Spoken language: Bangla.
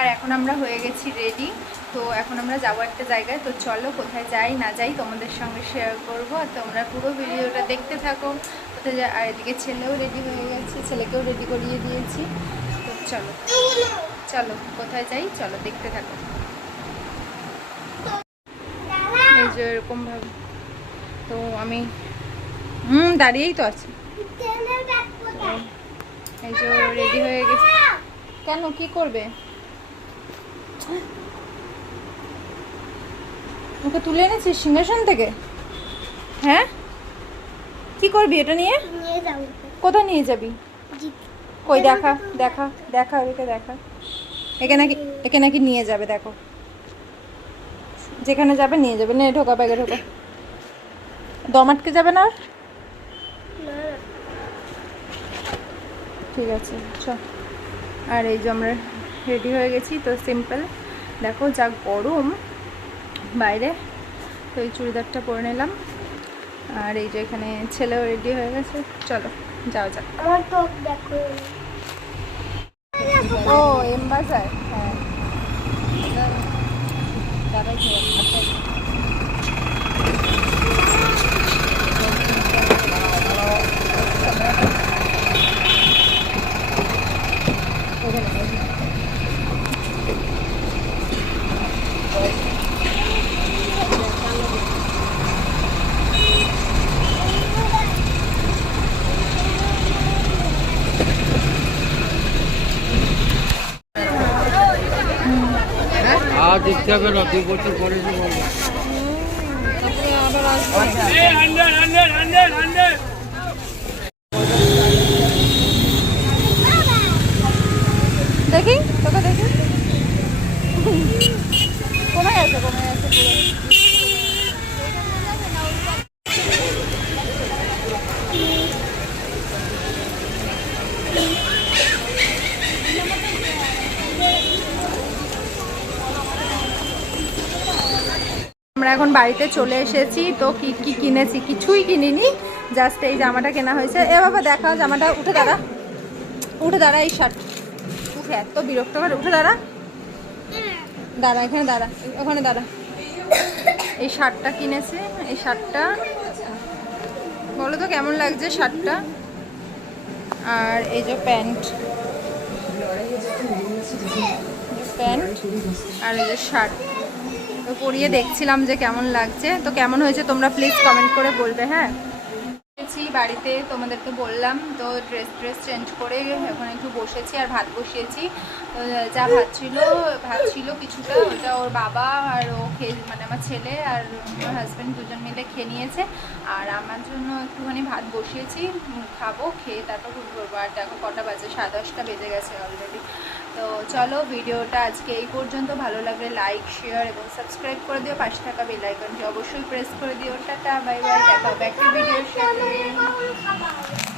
আর এখন আমরা হয়ে গেছি রেডি তো এখন আমরা যাব একটা জায়গায়। তো চলো কোথায় যাই, না যাই তোমাদের সঙ্গে শেয়ার করব। তোমরা পুরো ভিডিওটা দেখতে থাকো। কোথায় আর এদিকে ছেলেও রেডি হয়ে গেছে, ছেলেকেও রেডি করিয়ে দিয়েছি। তো চলো চলো কোথায় যাই, চলো দেখতে থাকো। এই যে এরকম ভাবে তো আমি, হুম, দাঁড়িয়েই তো আছে। এই যে রেডি হয়ে গেছে। কেন, কি করবে? ওকে তুলে এনেছিস সিংহাসন থেকে? হ্যাঁ? কি করবি এটা নিয়ে? কোথায় নিয়ে যাবি? কই দেখা দেখা দেখা একে দেখা। একে নাকি একে নাকি নিয়ে যাবে দেখো। যেখানে যাবে নিয়ে যাবে। নে ঢোকা ব্যাগে ঢোকা। দম আটকে যাবে না ঠিক আছে চ। আর এই যে আমরা রেডি হয়ে গেছি তো সিম্পল দেখো যা গরম। বাইরে তো এই চুড়িদারটা পরে নিলাম। আর এই যে এখানে ছেলেও রেডি হয়ে গেছে। চলো যাও যাক। আমার তো দেখো। ও হ্যাঁ। দাদা আর দেখতে হবে না দুই বছর পরে দেখি তোকে দেখি। কমে গেছে কমে গেছে এখন বাড়িতে চলে এসেছি। তো কি কি কিনেছি? কিছুই কিনিনি। জাস্ট এই জামাটা কেনা হয়েছে। এ বাবা, দেখা, জামাটা উঠে দাঁড়া। উঠে দাঁড়া এই শার্ট। উঠে, এত বিরক্ত করে। উঠে দাঁড়া। দাঁড়া, এখানে দাঁড়া। ওখানে দাঁড়া। এই শার্টটা কিনেছে। এই শার্টটা, বলো তো কেমন লাগছে শার্টটা? আর এই যে প্যান্ট। প্যান্ট। আর এই যে শার্ট। তো পরিয়ে দেখছিলাম যে কেমন লাগছে। তো কেমন হয়েছে তোমরা প্লিজ কমেন্ট করে বলবে হ্যাঁ? বাড়িতে, তোমাদেরকে বললাম। তো ড্রেস ড্রেস চেঞ্জ করে এখন একটু বসেছি আর ভাত বসিয়েছি। তো যা ভাত ছিল ভাত ছিল কিছুটা। ওটা ওর বাবা আর ও খেয়ে মানে আমার ছেলে আর ওর হাজব্যান্ড দুজন মিলে খেয়ে নিয়েছে। আর আমার জন্য একটুখানি ভাত বসিয়েছি খাব, খেয়ে তারপর ঘুম করব। আর দেখো কটা বাজে, সাড়ে দশটা বেজে গেছে অলরেডি তো চলো ভিডিওটা আজকে এই পর্যন্ত। ভালো লাগলে লাইক শেয়ার এবং সাবস্ক্রাইব করে দিও। পাশে থাকা বেল আইকনটি অবশ্যই প্রেস করে দিও। টাটা বাই বাই দেখা সাথে। খাবার